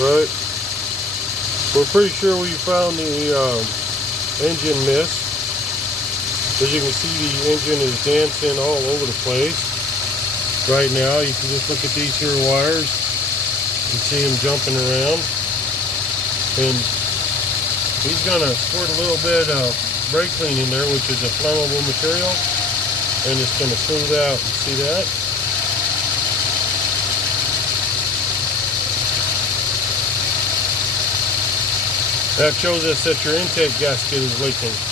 Right. We're pretty sure we found the engine mist. As you can see, the engine is dancing all over the place. Right now, you can just look at these here wires and see them jumping around. And he's going to squirt a little bit of brake clean in there, which is a flammable material, and it's going to smooth out. You see that? That shows us that your intake gasket is leaking.